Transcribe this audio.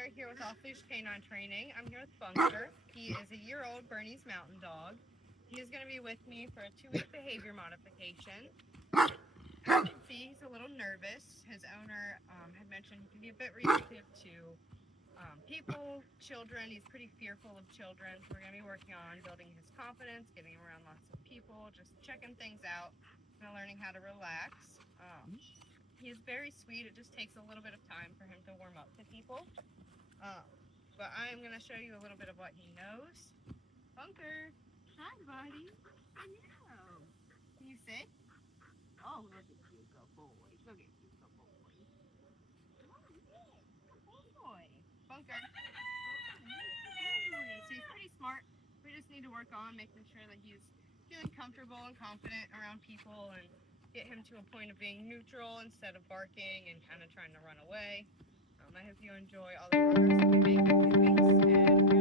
are here with Off Leash Canine Training. I'm here with Bunker. He is a year-old Bernese Mountain Dog. He is going to be with me for a 2-week behavior modification. As you can see, he's a little nervous. His owner had mentioned he can be a bit reactive to people, children. He's pretty fearful of children. So we're going to be working on building his confidence, getting him around lots of people, just checking things out, and learning how to relax. He is very sweet. It just takes a little bit of time for him to warm up to people. But I am going to show you a little bit of what he knows. Bunker, hi, buddy. Hello. Can you sit? Oh, look at you, good boy. Look at you, good boy. Good boy. Bunker. So he's pretty smart. We just need to work on making sure that he's feeling comfortable and confident around people and get him to a point of being neutral instead of barking and kind of trying to run away. I hope you enjoy all the progress that we make in 2 weeks, and